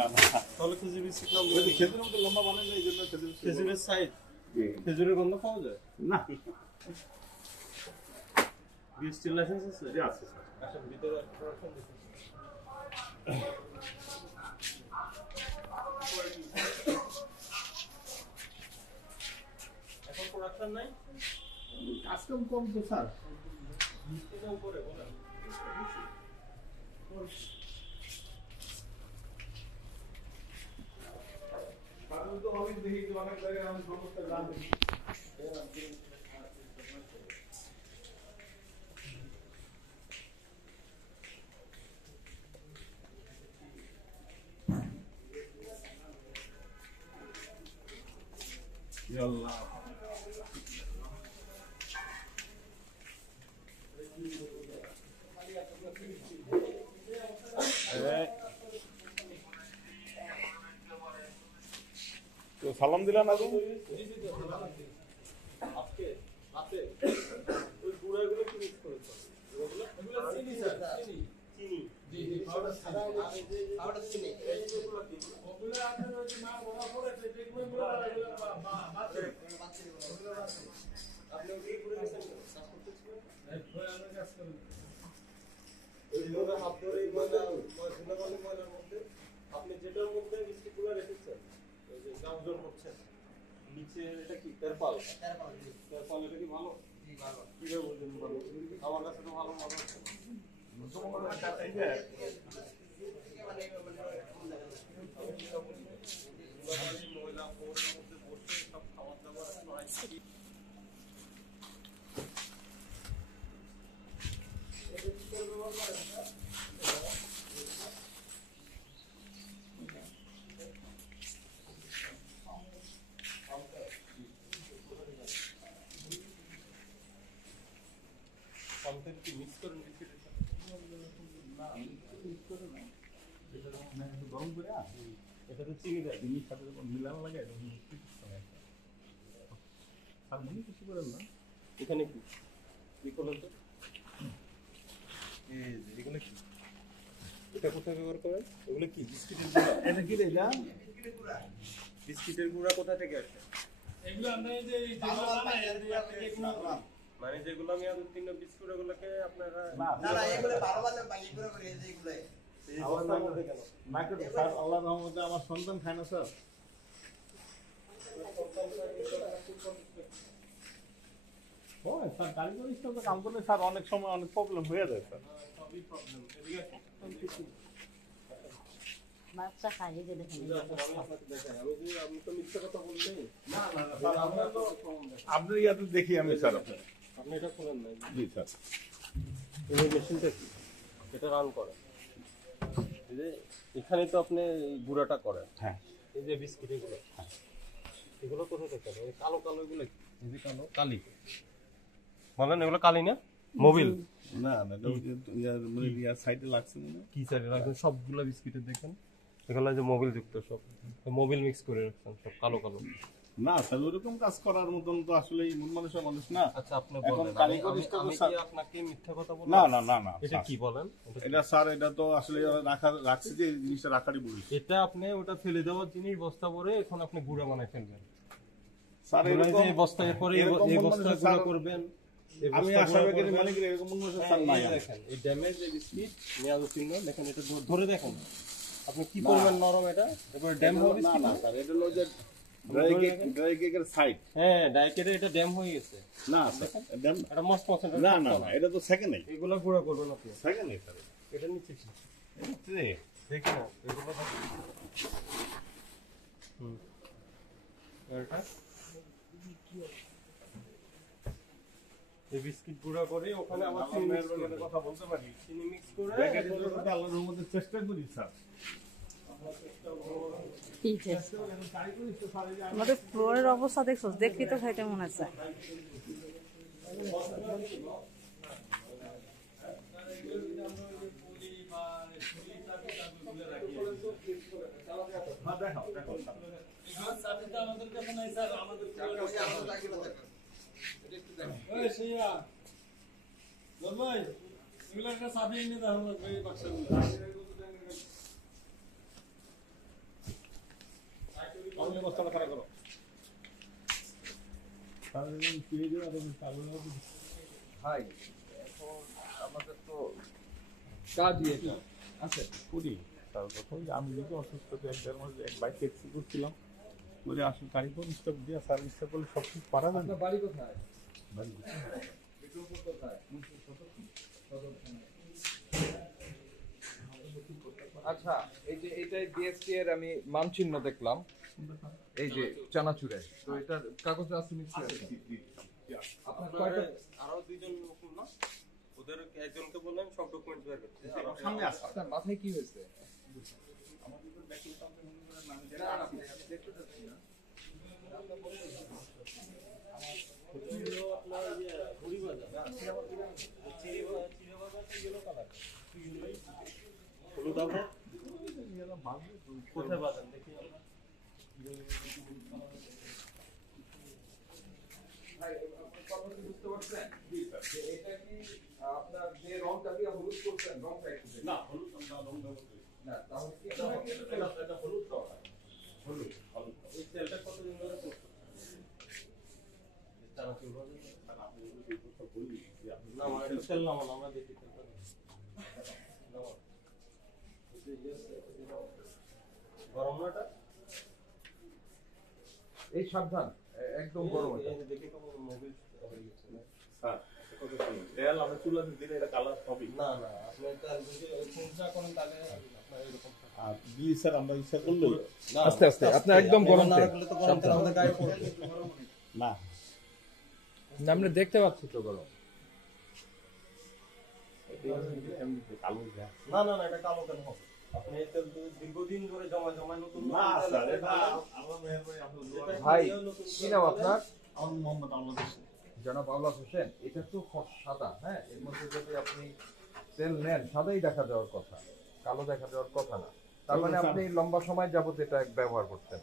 না না তাহলে খেজুর বিস্কিট নাম ওই খেজুরের মতো লম্বা বানায় না এইজন্য খেজুরের সাইজ খেজুরের গন্ধ পাওয়া যায় না বিএসটি লাইসেন্স আছে জি আছে স্যার আচ্ছা ভিতরে প্রোডাকশন দিতে এখন প্রোডাকশন নাই কাস্টম কম তো স্যার এটা উপরে বলেন কারণ তো আমি দেখি যে অনেক জায়গায় আমি সমস্ত গ্রাম দেখি يلا তো সালাম দিলা না তুমি আজকে রাতে ওই গুড়াগুলো কি মিক্স করেছো এগুলো চিনি স্যার চিনি জি জি পাউডার সাদা পাউডার চিনি এইগুলো কি ওগুলো আপনার ওই মা বড় করে ট্রিটমেন্ট গুলো বাচ্চা আপনি ওই পুরো গেছেন কাজ করতেছেন ওই আমরা কাজ করি ওই লোরা হাত ধরে ময়লার মধ্যে আপনি যেটার মধ্যে বিস্কিটগুলো রেখেছেন ওই যে গাউজন করছেন নিচে এটা কি তেরপাল তেরপাল এটা কি ভালো জি ভালো কিভাবে বলছেন ভালো আমার কাছে তো ভালো মনে হচ্ছে তোমার কাছে এই যে ময়লা ফোরের মধ্যে বসে সব খাবার দাবার হয় কি মিক্স করেন বিস্কিটের সাথে না মিক্স করে না এটা না গরম করে এটা তো চিনি দেয় চিনির সাথে যখন মিলানো লাগে তখন মিক্স করে আর মনে কিছু করেন না এখানে কি করলেন তো এই যে এগুলো কি এটা কোথায় ব্যবহার করেন এগুলো কি বিস্কিটের গুঁড়া এটা কি এটা বিস্কিটের গুঁড়া বিস্কিটের গুঁড়া কোথা থেকে আসে এগুলো আমরা এই যে যেগুলো বানাই মানে যেগুলো আমি আগে তিন বিস্কুট এগুলোকে আপনারা না না এগুলো ভালো ভালো বাকি করে এই যে এগুলো আমার নাম মধ্যে কেন মাইক্রো স্যার আল্লাহর রহমতে আমার সন্তান খায় না স্যার ও স্যার কারিগরি হিসেবে কাম করলে স্যার অনেক সময় অনেক প্রবলেম হয়ে যায় স্যার সবই প্রবলেম এদিকে বাচ্চা খায় যে দেখেন আমি তো মিথ্যা কথা বলি না না স্যার আমরা তো আপনি ইয়াতে দেখি আমি স্যার আপনি এটা খুলেন না জি স্যার এই মেশিনটা কি এটা রান করে এই যে এখানে তো আপনি গুঁড়াটা করেন হ্যাঁ এই যে বিস্কিট এগুলো হ্যাঁ এগুলো কোথা থেকে এই কালো কালো এগুলো এই যে কালো কালি বলেন এগুলো কালি না মোবিল না না ইয়ার সাইডে লাগছে না কি সাইডে লাগছে সবগুলো বিস্কিটের দেখেন এগুলো যে মোবিল যুক্ত সব মোবিল মিক্স করে রাখছেন সব কালো কালো না স্যার ওরকম কাজ করার মতন তো আসলে মন মানুষের মানুষ না আচ্ছা আপনি বলেন আমি কি আপনাকে মিথ্যা কথা বললাম না না না না এটা কি বলেন এটা স্যার এটা তো আসলে রাখছি যে জিনিসটা রাখারই বলি এটা আপনি ওটা ফেলে দেওয়ার জিনিস বস্তা ভরে এখন আপনি গুঁড়া বানাই ফেলবেন স্যার এই বস্তায় পরে এই বস্তা গুঁড়া করবেন আমি আশা করি মানে কি এরকম মনে হচ্ছে স্যার নাই দেখেন এই ড্যামেজ এই বিস্কিট মেয়াদ উত্তীর্ণ দেখেন এটা ধরে দেখেন আপনি কি পরিমাণ নরম এটা এবারে ড্যাম হবে না না স্যার এটা হলো যে ড্রাই কেকের সাইড হ্যাঁ ড্রাই কেকের এটা ড্যাম হয়ে গেছে না স্যার ড্যাম এটা মস্ত পার্সেন্টেজ না না না এটা তো সেকেন্ড নাই এগুলা গুঁড়া করবেন আপনি সেকেন্ড নাই স্যার এটা নিচে কি ট্রে দেখেন এগুলো এটা এই বিস্কিট গুঁড়া করে ওখানে আবার চিনি মিক্স করে কথা বলতে পারি চিনি মিক্স করে আল্লাহর রহমতে চেষ্টা করি স্যার ঠিক আছে আমাদের ফ্লোরের অবস্থা দেখছো দেখলি তো খাইতে মনে আছে বস্তাটা খারাপ করো ভাই এখন আমাদের তো কাজই এটা আছে করি তার কথা যে আমি যদি অসুস্থ একটার মধ্যে এক বাইক ট্যাক্সি করছিলাম করে আসলে কারিগর স্টক দিয়ে সার্ভিসটা করলে সব কিছু পারা যায় না আপনার বাড়ি কোথায় বাড়ি বিক্রমপুর কোথায় আচ্ছা এই যে এটাই বিএসটি এর আমি মানচিহ্ন দেখলাম এই যে চানাচুরে তো এটার কাগজ আছে নিশ্চয়ই আছে। আপনার কয়টা আরো দুইজন লোক না ওদের একজনকে বললেন সব ডকুমেন্ট বের করতে সামনে আসা আপনার মাথায় কি হয়েছে কোথায় বাজান দেখি ভাই, আপনার কথা কি বুঝতে পারছেন? যে এটা কি আপনার যে রংটা দিয়ে হলুদ করছেন, রংটা একটু দেখুন। না হলুদ আমরা রং দেবো না, তাহলে কি এটা হলুদ রং হলুদ হলুদ এই তেলটা কতদিন ধরে করতে চানাচুর ভাজা আর আপনি যদি এই কথা বললি যে আপনি না আমার একটা তেল নামান আমরা দেখি তেলটা নামান গরম না এটা এই সাবধান একদম গরম এটা। এই যে দেখি তো মোবিল হয়ে গেছে স্যার কথা শুনুন তেল আমরা চুলাতে দিলে এটা কালার হবে না না আপনি তেল যদি চিন্তা করেন তাহলে আপনার এরকম আর দিলি স্যার আমরা ইচ্ছা করলো না আস্তে আস্তে আপনার একদম গরম না তেল। রাখলে তো গরম তেল আমাদের গায়ে পড়বে না না, আমরা দেখতে পাচ্ছি তো গরম। কালো যা না না না এটা কালো কেন হবে আপনি এই তেল তো দীর্ঘদিন ধরে জমা নতুন না স্যার এটা আমার মেহরবানি আপনার দোয়া ভাই কি নাম আপনার? আমার মোহাম্মদ আল্লাহ হোসেন জনাব আওলাদ হোসেন। এটা তো সাদা, হ্যাঁ, এর মধ্যে যদি আপনি তেল নেন সাদাই দেখা যাওয়ার কথা, কালো দেখা যাওয়ার কথা না। তার মানে আপনি লম্বা সময় যাবত এটা ব্যবহার করছেন।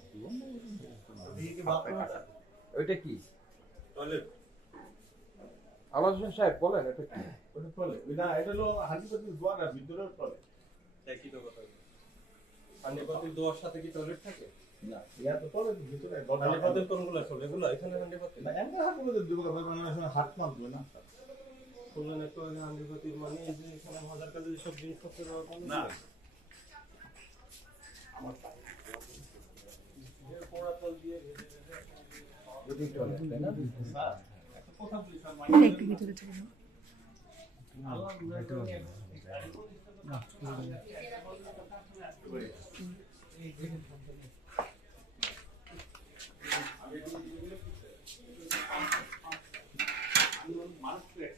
ওইটা কি টয়লেট আওলাদ হোসেন সাহেব বলেন এটা কি? ওটা চলে না এটা হলো হাজিপাতির দোয়ার আর ভিতরেও চলে একই তো কথা হান্ডিপাতির দোয়ার সাথে কি টয়লেট থাকে না ইয়া তো চলে ভিতরে হান্ডিপাতির কোনগুলো চলে এগুলো এখানে হান্ডিপাতি না এমনি হাত মধ্যে দিব মানে হাত মারবে না শুনলেন একটু আগে হান্ডিপাতির মানে এই যে এখানে হাজার কাজে সব জিনিসপত্র ব্যবহার করেন না এর পোড়া তেল দিয়ে ভেজে ভেজে এটাই চলে, তাই না? স্যার একটা কথা বলি স্যার একটু ভিতরে চলে যাও।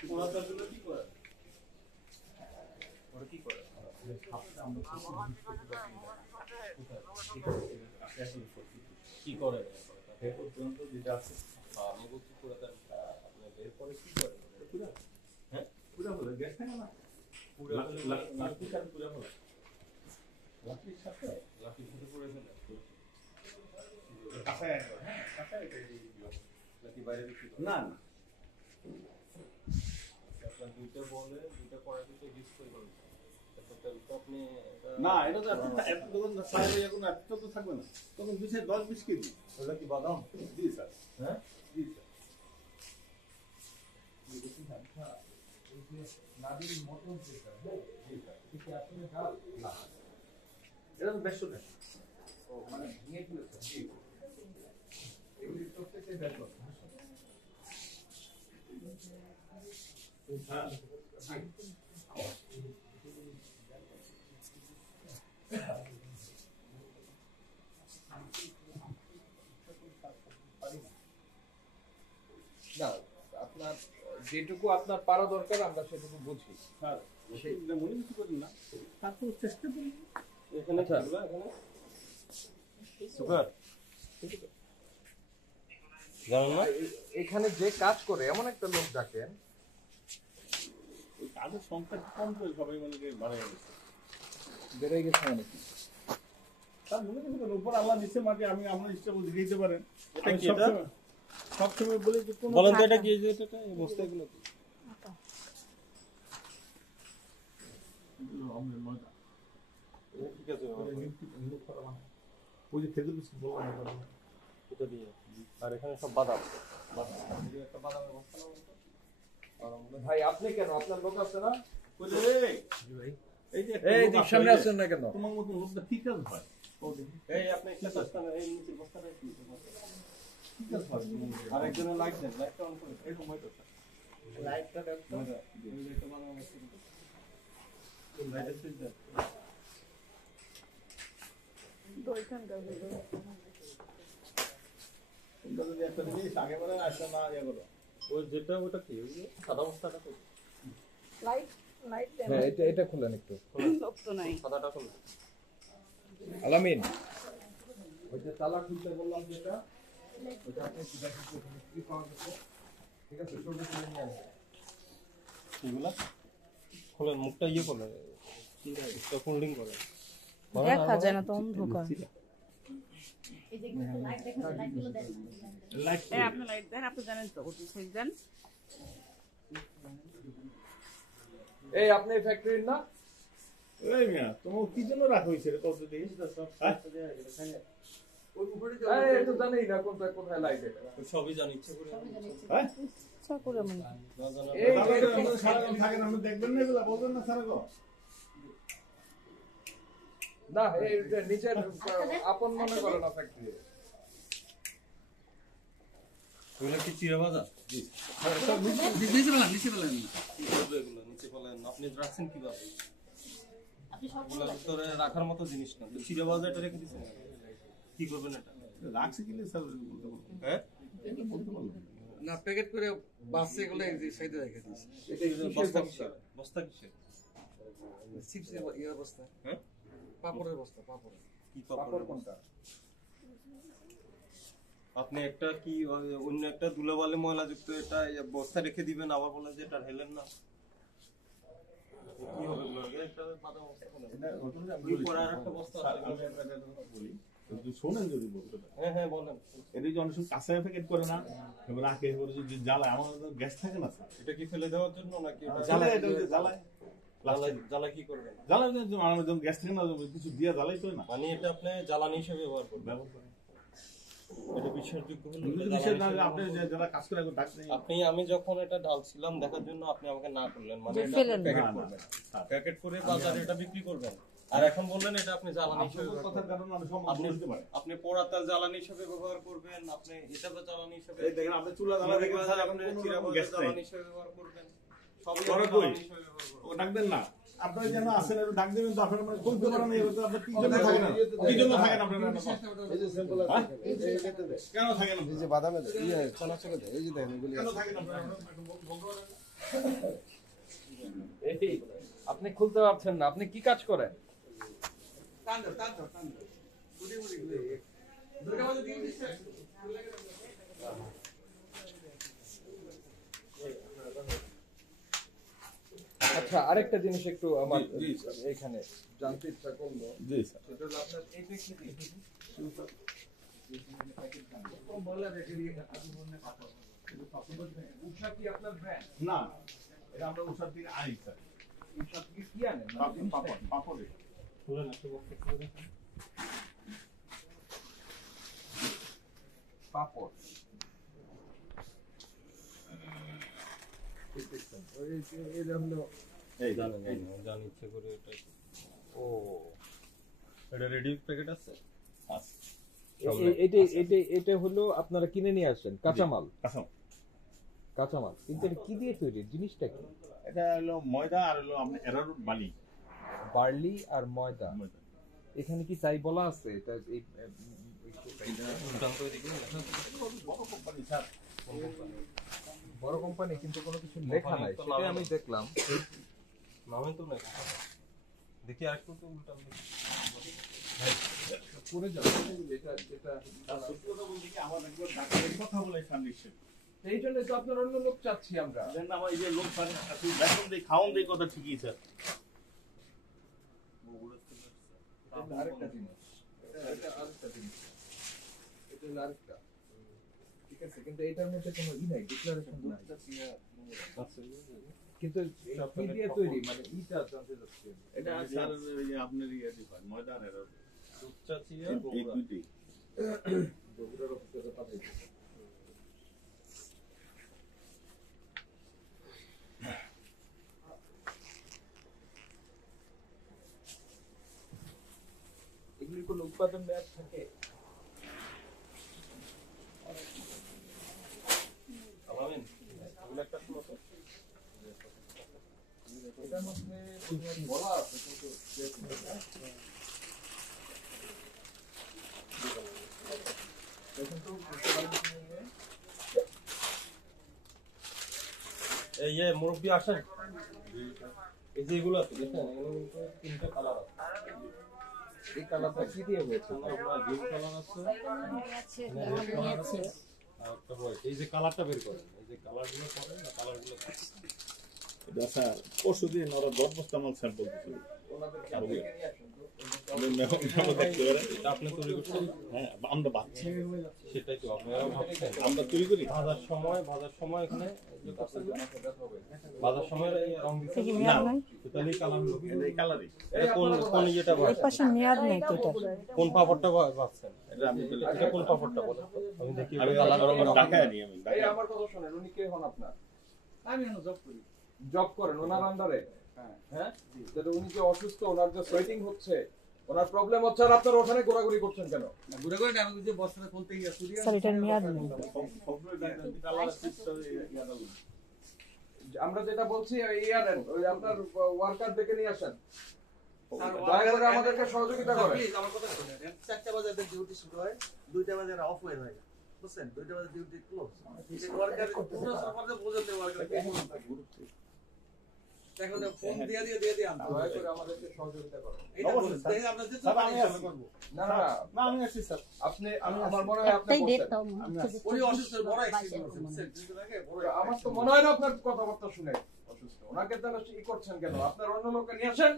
পোড়া তেলগুলো কি করে ওরা কি করে কি করে যেটা আছে আমি বলছি পোড়া তেল আপনি বের করে কি করে হ্যাঁ পুরা হলো গ্যাস থাকে না পুরা লাঠির সাথে পুরা হলো লাঠির সাথে লাঠির সাথে পুড়ে ফেলে কাঁচায় একবার হ্যাঁ কাঁচায় নাকি বাইরে বিক্রি করে না না আপনার দুইটা বলে দুইটা পরে দুটো গিফট করে বলুন তারপর তেল তো আপনি না এটা তো এত দোকান সাইড হয়ে কোনো এত তো থাকবে না তখন 10-20 কেজি ওটা কি বাদাম জি স্যার হ্যাঁ জি স্যার নাদির মটন যেটা, হ্যাঁ, জি স্যার এটা কি আসলে ডাল? না এটা তো বেশ না ও, মানে ভেঙে ফেলেছেন। জি। এগুলি প্রত্যেকটাই বের করছেন। হ্যাঁ না, আপনার যেটুকু আপনার পারা দরকার আমরা সেটুকু বুঝি। স্যার সেটা মনে কিছু করেন না তারপর চেষ্টা করি এখানে আচ্ছা। থাকবে এখানে সুগার জানেন না এখানে যে কাজ করে এমন একটা লোক ডাকেন। ওই কাজের সংখ্যা কম করে সবাই মানে বাড়ে গেছে বেড়ে গেছে অনেক। তার মনে কিছু করেন উপর আল্লাহ নিচে মাটি আমি আপনার ইচ্ছা মতো দিতে পারেন এটা আমি কি এটা? সবসময় বলি যে কোনো বলেন তো এটা কি এই যে এটা এই বস্তাগুলো কি? ঠিক আছে ওই যে খেজুর বিস্কুট বললাম এটা দিয়ে আর এখানে সব বাদাম একটা বাদামের বস্তা নাও তো। আর আমরা- ভাই আপনি কেন, আপনার লোক আছে না? ওই যে রে, এই যে একটা এই লোক দিক আছে, সামনে ওই যে, আসছেন না কেন? তোমার মতো লোকটা ঠিক আছে ভাই। এই আপনি একটা বস্তা এই নিচে বস্তাটা একটু নিচে বস্তা। ঠিক আছে ভাই। আর একজনের লাইট দেন, লাইটটা অন করে এরকম হয়তো। লাইটটা দেন তো। এই যে একটা বাদাম আছে। লাইটের সুইচ দেন। ওইখানকার ভিতরে। তোমরা যদি একটা জিনিস আগে বলে আসলে না ইয়ে করো। ওই যেটা ওটা কি ওই যে সাদা বস্তাটা তো লাইট লাইট দেন। হ্যাঁ, এটা খুলেন একটু। লোক তো নাই। সাদাটা খুলে আলামিন, ওই যে তালা খুলতে বললাম যেটা, ওটা আপনি কি দেখেন তো, কি পাওয়া গেছে? ঠিক আছে, ছবি তুলে নিয়ে আসেন। এগুলা খোলেন, মুখটা ইয়ে করলেন, এটা ফোল্ডিং করে দেখা যায় না তো অন্ধকার। লাইট এই আপনি লাইট দেন, আপনি জানেন তো ওটি সুইচ দেন। এই আপনি ফ্যাক্টরির না? এই মিয়া, তোমার কি জন্য রাখা হয়েছে রে কত দিন? হ্যাঁ? এই তো জানেই না কোথায় কোথায় লাইট এটা। সবই জানি ইচ্ছে করে হ্যাঁ? ইচ্ছা করে মনে হয়। না জানা এই তাহলে তো আমাদের সারাক্ষণ থাকেন, আপনি দেখবেন না এগুলা, বলবেন না সারাক্ষণ? না, এই যে নিচের আপন মনে করে না ফ্যাক্টরি। ওগুলো কি চিরা বাজা নিচে পেলেন কি করবে এগুলো নিচে ফেলেন আপনি রাখছেন কিভাবে এগুলো ভিতরে রাখার মতো জিনিস না চিরা বাজা এটা রেখে দিচ্ছেন কি করবেন এটা রাখছি কি স্যার বলতে বলবো। হ্যাঁ বলতে বলবো। না প্যাকেট করে বাসে এগুলো সাইডে রেখে দিয়েছি এটা কিসের বস্তা বস্তা? কিসের বস্তা কিসের চিপসের ইয়ার বস্তা, হ্যাঁ পাপড়ের বস্তা, পাপড়। কি পাপড় পাপড় কোনটা? আপনি একটা কি অন্য একটা ধুলোবালি ময়লা যুক্ত এটা বস্তা রেখে দিবেন আবার বলেন যে এটা হেলেন না কি হবে এগুলো? একটা বাদাম বস্তা ফেলেন। এটা নতুন যে আমি কি বলি, পরে আর একটা বস্তা স্যার, আছে। আমি একটা কথা বলি। যদি শোনেন যদি বলতে হ্যাঁ হ্যাঁ বলেন এটা যে অনেক সময় কাঁচা প্যাকেট করে না, এবার রাখে এবার যদি জ্বালায়, আমার গ্যাস থাকে না স্যার, এটা কি ফেলে দেওয়ার জন্য নাকি এটা জ্বালায়, এটা ওই যে জ্বালায় জ্বালা কি করবেন জ্বালায় যদি আমার যখন গ্যাস থাকে না, কিছু দিয়ে জ্বালাই তো না মানে এটা আপনি জ্বালানি হিসেবে ব্যবহার করবেন ব্যবহার করে। এটা বিশ্বাসযোগ্য হলো যদি এটা বিষয় জ্বালানি না, হিসেবে আপনি যারা কাজ করে এখন ডাক্তার আমি যখন এটা ঢালছিলাম দেখার জন্য আপনি আমাকে না করলেন মানে যে এটা ফেলেন প্যাকেট না, না, করবেন স্যার। প্যাকেট করে বাজারে এটা বিক্রি করবেন আর এখন বললেন এটা আপনি জ্বালানি হিসেবে আপনার ব্যবহার কথার করবেন। কারণে অনেক সময় ভুল হতে পারে। আপনি পোড়াতাল জ্বালানি হিসেবে ব্যবহার করবেন আপনি এটা তো জ্বালানি হিসেবে এই দেখেন আপনি চুলা জ্বালা দেখেন স্যার, এখন কোনো রকম গ্যাস নাই। জ্বালানি হিসেবে ব্যবহার করবেন সবই করে আপনি কই? জ্বালানি হিসেবে ব্যবহার করবেন ও ডাকবেন না, আপনারা যেন আসেন একটু ডাক দেবেন তো, আপনারা মানে বলতে পারেন না, এবার তো আপনার কি জন্য থাকেন না? কি জন্য থাকেন আপনারা? এই যে স্যাম্পল হ্যাঁ? এটাতে দেয়, কেন থাকেন এই আপনারা? যে বাদামে দেয়, চানাচুরে দেয়, এই যে দেখেন এগুলি কেন আছে। থাকেন আপনারা? একটু বলতে পারেন? এই আপনি খুলতে পারছেন না, আপনি কি কাজ করেন? আচ্ছা, আরেকটা জিনিস একটু আমার জি, জি, স্যার। এখানে জানতে ইচ্ছা করলো, জি স্যার। সেটা হলো আপনার এই প্রেক্ষিতে উষা কি আপনার ব্র্যান্ড? না, এটা আমরা উষার থেকে আনি স্যার। উষা থেকে কি আনেন? পাপড়, পাপড়ে। খুলেন একটা বক্স খুলে দেখেন পাপড়। ঠিক দেখছেন? এটা হলো এই জানেন জানি ইচ্ছে করে এটা ও এটা রেডি প্যাকেট আছে এটা হলো আপনারা কিনে নিয়ে আসেন কাঁচামাল। কাঁচা। কাঁচামাল কিন্তু এটা কি দিয়ে তৈরি? জিনিসটা কি? এটা হলো ময়দা আর হলো আপনার অ্যারারুট বালি। বার্লি আর ময়দা। ময়দা। এখানে কি তাই বলা আছে? এটা এই উল্টান করে দিকে বড় কোম্পানি স্যার। বড় কোম্পানি কিন্তু কোনো কিছু লেখা নাই, তো সেটাই নাম আমি নেই। দেখলাম। নামে তো নাই দেখি আরেকটু তো উল্টান দেখি পড়ে যাবে এটা এটা আর সত্যি কথা বলতে কি, আমার একবার ডাক্তারের কথা বলে সান্ডিশন। এই জন্য তো আপনার অন্য লোক চাচ্ছি আমরা। দেন আমার এই যে লোক পারে, তুই বেতন দেই, খাওন দেই, কথা ঠিকই স্যার। এটা আরেকটা জিনিস, এটা আরেকটা জিনিস, এটা হলো আরেকটা। ঠিক আছে, কিন্তু এটার মধ্যে কোনো নাই, ডিক্লারেশন নাই। কিন্তু কি দিয়ে তৈরি, মানে ইটা জানতে চাচ্ছি। এটা স্যার ওই যে আপনার ইয়ে দিবেন, ময়দা আর অ্যারারুট। দুধ চাচিয়ে এই দুইটাই। বগুড়ার office করে পাঠিয়ে দিচ্ছি। এগুলির কোনো উৎপাদন মেয়াদ থাকে? আলামিন, এগুলো একটা শুনো তো। এটার মধ্যে বলা আছে কিন্তু এই যে মুরব্বি আসেন, এই যে এগুলো আছে দেখেন, এগুলো কিন্তু 3টা কালার আছে। এই কালারটা কি দিয়ে হয়েছে? আপনার গ্রিন কালার আছে, রেড কালার আছে, আর একটা হোয়াইট। এই যে কালারটা বের করেন, এই যে কালারগুলো করেন না, কালারগুলো এটা স্যার পরশুদিন ওরা 10 বস্তা মাল স্যাম্পল দিছিল। ওনাদেরকে আপনি নিয়ে আসুন তো। এটা আপনি তৈরি করছেন। হ্যাঁ, আমরা বাচ্চা সেটাই তো আপনারা ভাবছেন। আমরা তৈরি করি। ভাজার সময় এখানে যে করছেন না, ভাজার সময় এই রং দিচ্ছেন কি মেয়াদ নাই? তাহলে কালার হলো এই কালারই। এটা কোন ইয়েটা এই ভাজছেন? পাশে মেয়াদ নেই তো এটা। কোন পাপড়টা ভাজছেন? এটা আমি বলি, এটা কোন পাপড়টা বলেন তো? আমি দেখি আমি কালার ঢাকায় আনি আমি। এই আমার কথা শুনেন, উনি কে হন আপনার? আমি এখন জব করি। জব করেন ওনার আন্ডারে? হ্যাঁ, তাহলে উনি যে অসুস্থ, ওনার যে সোয়েটিং হচ্ছে, ওনার প্রবলেম হচ্ছে, আর আপনারা ওখানে ঘোরাঘুরি করছেন কেন? ঘুরে ঘুরে না, আমি যে বস্তাটা খুলতে গিয়ে চুরি স্যার এটার মেয়াদ নেই। আমরা যেটা বলছি ইয়ারেন ওই আপনার ওয়ার্কার দেখে নিয়ে আসেন, দয়া করে আমাদেরকে সহযোগিতা করেন। প্লিজ আমার কথা শুনেন। 4টা বাজে ডিউটি শুরু হয়, 2টা বাজে অফ হয়ে যায়, বুঝছেন? 2টা বাজে ডিউটি ক্লোজ। ওয়ার্কার পুরো সফরে বোঝাতে ওয়ার্কার এখন ফোন দিয়ে আনতে দয়া করে আমাদেরকে সহযোগিতা করেন। এটা বলুন, দেখেন আপনারা যে স্যার আমি আসি করব। না না না আমি আসি স্যার। আপনি আমার মনে হয় আপনি বলছেন। উনি অসুস্থ, বড় অ্যাক্সিডেন্ট হয়েছে, বুঝছেন? কিছুদিন আগে বড় আমার তো মনে হয় না আপনার কথাবার্তা শুনে অসুস্থ। ওনাকে তাহলে ই করছেন কেন? আপনার অন্য লোককে নিয়ে আসেন,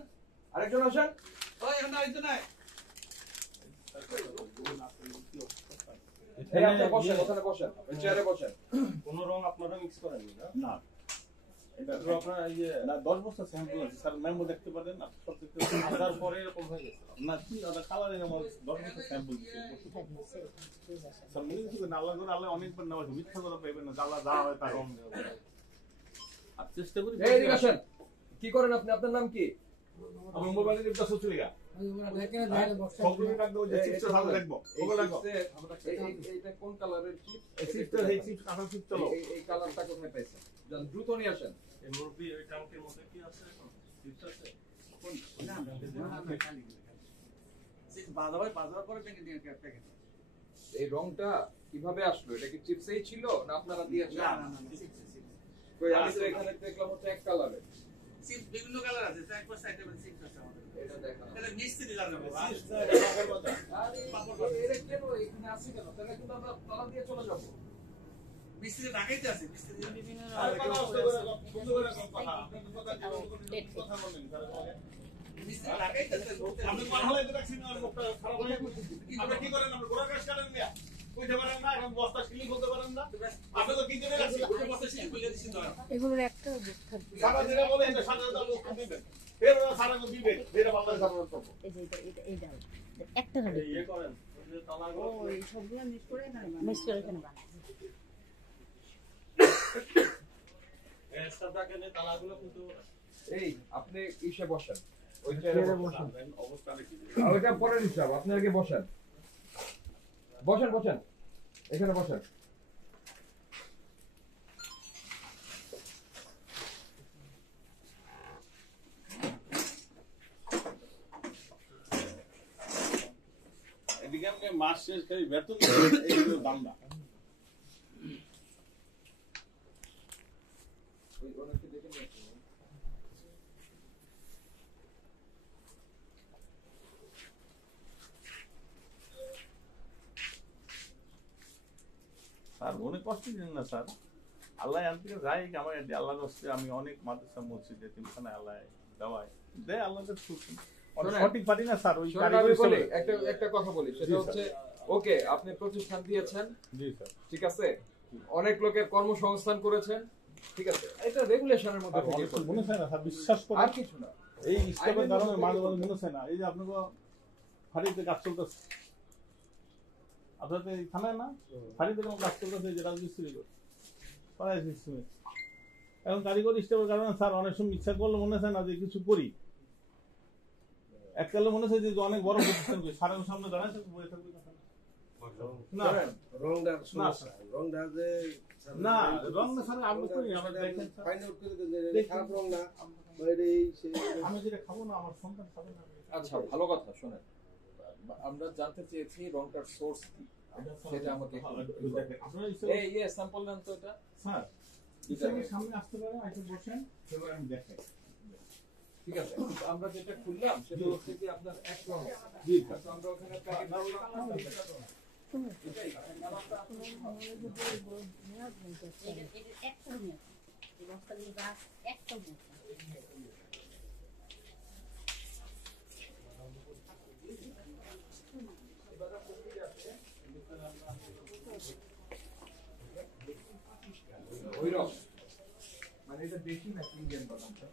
আরেকজন আসেন। ওই এখন আরেকজন নাই। এই আপনি বসেন, ওখানে বসেন, ওই চেয়ারে বসেন। কোন রং আপনারা মিক্স করেননি না? না। এটা তো আপনারা এই যে না 10 বস্তা স্যাম্পল আছে স্যার, মেমো দেখতে পারেন না? সব দেখতে পারেন। আসার পরে এরকম হয়ে গেছে। না কি ওটা কালারিং আমার 10 বস্তা স্যাম্পল দিছে। স্যার মনে হচ্ছে না আল্লাহ করে আল্লাহ অনেকবার নেওয়া আছে, মিথ্যা কথা পাইবেন না, আল্লাহ যা হয় তা কম দেবে। আর চেষ্টা করি। এই এদিকে আসেন। কি করেন আপনি? আপনার নাম কি? আমি মোবাইলে নিপটা সচলিগা। সবগুলো কাটবো, যে চিপস সামনে দেখবো। ওগুলো দেখো। এইটা কোন কালারের চিপ? এই চিপটা এই চিপস কাঁচা চিপস চলো। এই কালারটা কোথায় পেয়েছেন? জান দ্রুত নিয়ে আসেন। এই মুরব্বি ওই ট্যাঙ্কের মধ্যে কি আছে এখন? চিপস আছে? বাজার পরে থেকে নিয়ে প্যাকেট। এই রংটা কিভাবে আসলো? এটা কি চিপসেই ছিল না আপনারা দিয়েছেন? না, কই আমি তো এখানে দেখলাম হচ্ছে এক কালারের। চিপস বিভিন্ন কালার আছে, এক পাশে একটা চিপস আছে আমাদের। এটা দেখান। এটা মিস্ত্রি জানবে। আরে এর কেন এখানে আছে কেন? তাহলে কিন্তু আমরা তালা দিয়ে চলে যাব। মিস্ত্রি ঢাকাইতে আছে, মিস্ত্রি বিভিন্ন মিস্ত্রি ঢাকাইতে আছে। আপনি কোন হালে রাখছেন আর মুখটা খারাপ হয়ে গেছে। আপনি কি করেন? আপনি গোড়া কাজ করেন না? কইতে পারেন না, এখন বস্তা সিলিং করতে পারেন না। আপনি তো কি জন্য রাখছেন? ওই বস্তা সিল করে দিছি তো। এগুলোর একটা বুক থাকবে। সারা দিনে বলে এটা সারা দাম লোক দিবেন। এর সারা কো দিবেন। যেটা বাংলা সাধারণ করব। এই যে এই ডাল একটা রেডি ইয়ে করেন, ওই যে তালাগুলো ওই সবগুলো মিক্স করে এখানে বানাই। এই স্টাফটাকে নিয়ে তালাগুলো কিন্তু এই আপনি ইসে বসেন। ওই চেয়ারে বসেন। অবস্থাটা কি? ওইটা পরের হিসাব, আপনি আগে বসেন। বসেন বসেন, এখানে বসেন। এদিকে আমি মাস শেষ খালি বেতন এই দাম না। ওই ওনাকে দেখে নিয়ে আসুন। স্যার অনেক কষ্ট দিন না স্যার, আল্লাহ আনতে যাই আমার এটি আল্লাহ কষ্টে আমি অনেক মাদ্রাসা মসজিদে তিনখানে আল্লাহ দেওয়ায় দে আল্লাহ সঠিক পারি না স্যার। ওই আমি বলি একটা কথা বলি, সেটা হচ্ছে ওকে আপনি প্রতিষ্ঠান দিয়েছেন, জি স্যার, ঠিক আছে, অনেক লোকের কর্মসংস্থান করেছেন, ঠিক আছে, এটা রেগুলেশনের মধ্যে থেকে করবেন। মনে হয় না স্যার, বিশ্বাস করে আর কিছু না। এই স্টেপের কারণে মাঝে মাঝে মনে হয় না এই যে আপনাকে ফাড়িতে কাজ চলতেছে আপনার তো এই থানায় না ফাঁড়িতে কোনো কাজ করতেছে যে রাজমিস্ত্রি করাই সিস্টেমে এখন কারিগরি স্টেপের কারণে স্যার অনেক সময় ইচ্ছা করলে মনে হয় না যে কিছু করি এককালে মনে হচ্ছে যে অনেক বড় প্রতিষ্ঠান করি সারের সামনে দাঁড়ায় থাকবে বসে থাকবে না রংটা রংটা যে না রং না স্যার আপনি করি আমরা দেখেন ফাইন্ড আউট করে দেন যে খারাপ রং না বাইরে সে আমি যেটা খাবো না আমার সন্তান খাবে না আচ্ছা ভালো কথা শুনেন আমরা জানতে চেয়েছি রংটার সোর্স কি সেটা আমাকে আপনারা এই স্যাম্পল নেন তো এটা স্যার হিসাবের সামনে আসতে পারে এসে বসেন সেবার আমি দেখাই ঠিক আছে আমরা যেটা খুললাম সেটা হচ্ছে কি আপনার এক রং জি স্যার আমরা ওখানে ওই রং মানে এটা বেশি না ইন্ডিয়ান বাদামটা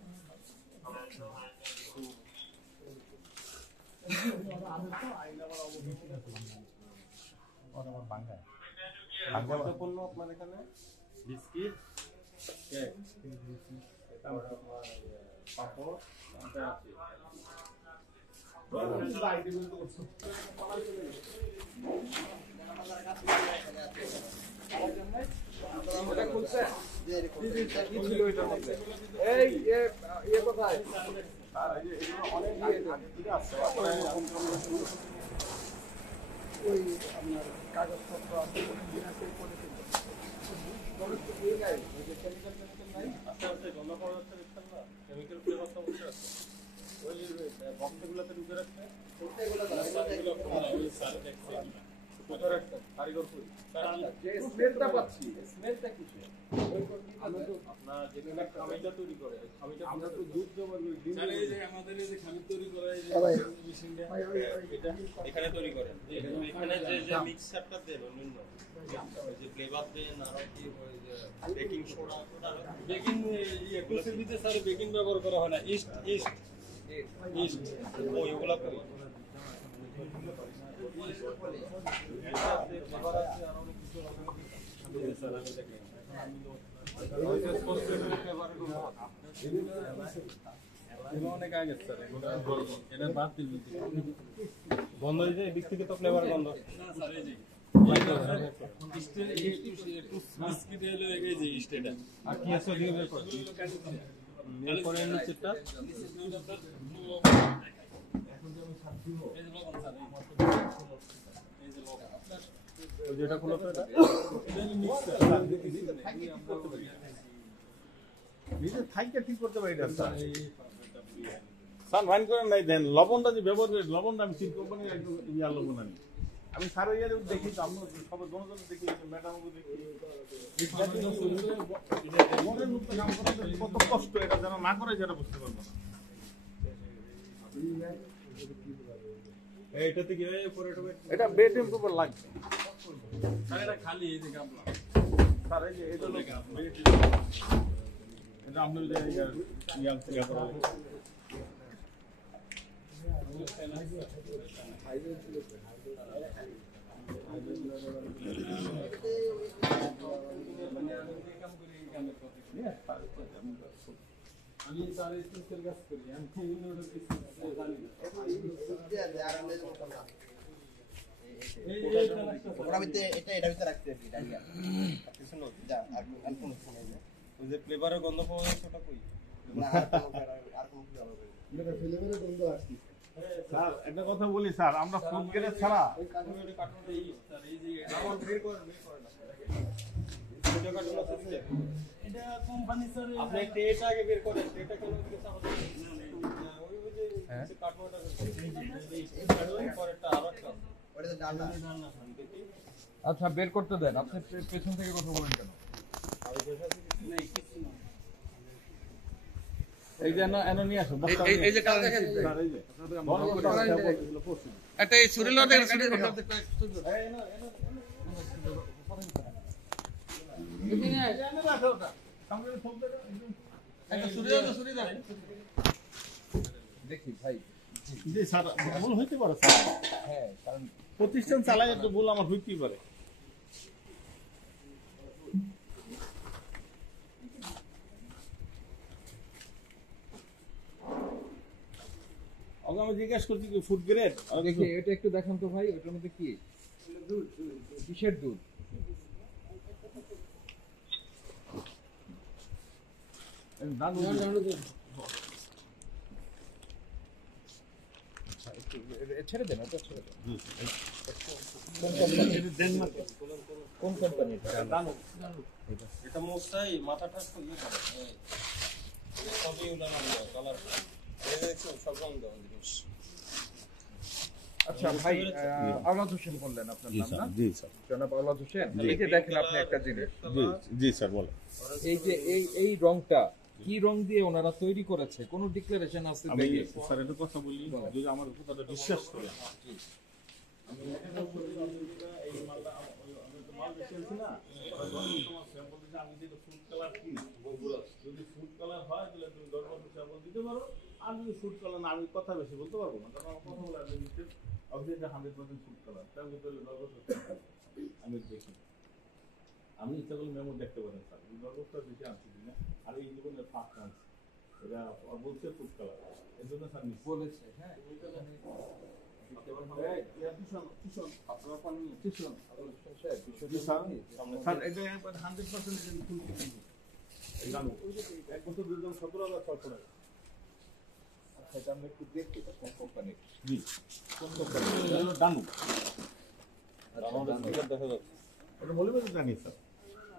পণ্য আপনার এখানে বিস্কিট কেক তারপর আপনার পাপড় এই ইয়ে কোথায় ওই আপনার কাগজপত্র আছে কেমিক্যাল ফ্লেভারটা উঠে আছে ওই বক্সগুলোতে ঢুকে রাখছে কারিগর করি যে স্মেলটা পাচ্ছি স্মেলটা কিসের আপনার যেখানে খামিটা তৈরি করে খামিটা আমরা তো দুধ জমা করি আমাদের এই যে খামি তৈরি করে এই যে ভাই মেশিনটা এটা এখানে তৈরি করেন এখানে যে মিক্সারটা দেন অন্য যে ফ্লেভার দেন আর কি ওই যে বেকিং সোডা বেকিং একুশের ভিতরে স্যার বেকিং ব্যবহার করা হয় না ইস্ট ওইগুলা করি অনেক আগে স্যার এটা বাদ বন্ধ হয়ে যায় দিক থেকে তো ফ্লেভার বন্ধ আর কি আছে ওদিকে বের করে বের করে নিচেরটা যেটা খুলো তো এটা নিজে থাইকে ঠিক করতে পারি না স্যার স্যার ভাইন করেন নাই দেন লবণটা যে ব্যবহার করি লবণটা আমি ঠিক কোম্পানির একদম ইয়ার লবণ আনি আমি সারা ইয়ারে দেখি তো আমরা সবাই জনজন দেখি ম্যাডামকে দেখি মনের মধ্যে কাম করা কত কষ্ট এটা যেন না করে যেটা বুঝতে পারবো না এইটাতে কি পরে এটা বেড ইমপ্রুভার লাগবে স্যার এটা খালি এই যে গামলা স্যার এই যে এটা হলো এটা আপনি যে ইয়া করা আমি স্যার স্পেশাল কাজ করি আমি বিভিন্ন জানি এটা ভিতরে রাখতে হবে ডালিয়া শুনো যা আর কোন ওই যে ফ্লেভারের গন্ধ পাওয়া যাচ্ছে ওটা কই না আর কোন ফ্লেভার এটা ফিল্মের গন্ধ আসছে স্যার একটা কথা বলি স্যার আমরা ফুড গ্রেড ছাড়া ওই কার্টুনের কার্টুনটা স্যার এই যে আমার বের করেন ছোট কার্টুন আছে দিতে এটা কোম্পানি স্যার আপনি ট্রেটা আগে বের করেন ট্রেটা কেন দিতে আমাদের না ওই যে কার্টুনটা এই পরেরটা আরেকটা ওটা তো ডাল না দেখি আচ্ছা বের করতে দেন আপনি পেছন থেকে কথা বলেন কেন এই যে এনে নিয়ে আসো এই যে কাল দেখেন স্যার এই যে বড় করে একটা এই সুরিল দেখেন সুরিল একটা সুরিল দেখি ভাই জি স্যার ভুল হইতে পারে স্যার হ্যাঁ কারণ প্রতিষ্ঠান চালায় একটু ভুল আমার হইতেই পারে। আমি জিজ্ঞেস করছি কি ফুড গ্রেড দেখি এটা একটু দেখান তো ভাই, ওটার মধ্যে কি কিসের দুধ? ছেড়ে দেন, ওটা ছেড়ে দেন। কোন কোম্পানি? এটা মোস্টাই মাথাটা ইয়ে করে সবই উলানো কালার সব রং দেওয়া জিনিস। আচ্ছা ভাই, আওলাদ হোসেন বললেন আপনার নাম না? জি স্যার। জনাব আওলাদ হোসেন, এই যে দেখেন আপনি একটা জিনিস, জি স্যার বলেন। এই যে এই রংটা কি রং দিয়ে ওনারা তৈরি করেছে, কোন ডিক্লারেশন আছে? আমি স্যার একটা কথা বলি, যদি আমার কথাটা বিশ্বাস করেন, আমি এই মালটা আমি তো মাল বেশি আছি না, আমি যদি ফুড কালার কিনি, যদি ফুড কালার হয় তাহলে তুমি 10% স্যাম্পল দিতে পারো, আর যদি ফুড কালার না, আমি কথা বেশি বলতে পারবো না, কারণ আমার কথা বলে আপনি নিশ্চিত অবশ্যই 100% ফুড কালার, তার ভিতরে 10% আমি দেখি, আমি ইচ্ছা করলে মেমো দেখতে পারেন স্যার, 10% বেশি আনছি কিনা, আর এই জীবনের ফার্স্ট আনছি, এটা বলছে ফুড কালার, এর জন্য স্যার বলেছে। হ্যাঁ,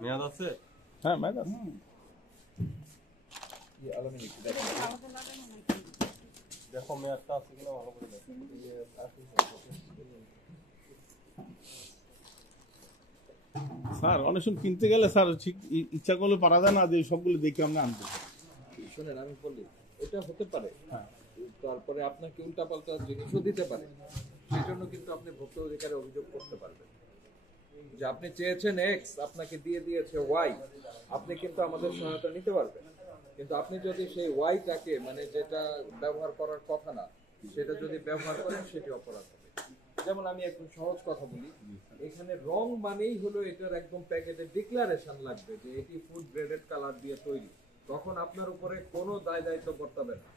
মেয়াদ আছে? হ্যাঁ ম্যাডাম, দেখো মেয়াদটা আছে কিনা ভালো করে দেখো। স্যার অনেক সময় কিনতে গেলে স্যার ঠিক ইচ্ছা করলে পারা যায় না যে সবগুলো দেখে আমরা আনতে পারি। শোনেন, আমি বলি এটা হতে পারে, তারপরে আপনাকে উল্টাপাল্টা জিনিসও দিতে পারে, সেই জন্য কিন্তু আপনি ভোক্তা অধিকারে অভিযোগ করতে পারবেন যে আপনি চেয়েছেন এক্স, আপনাকে দিয়ে দিয়েছে ওয়াই, আপনি কিন্তু আমাদের সহায়তা নিতে পারবেন। কিন্তু আপনি যদি সেই ওয়াইটাকে, মানে যেটা ব্যবহার করার কথা না, সেটা যদি ব্যবহার করেন, সেটি অপরাধ হবে। যেমন আমি একটু সহজ কথা বলি, এখানে রং মানেই হলো এটার একদম প্যাকেটে ডিক্লারেশন লাগবে যে এটি ফুড গ্রেডেড কালার দিয়ে তৈরি, তখন আপনার উপরে কোনো দায় দায়িত্ব বর্তাবে না।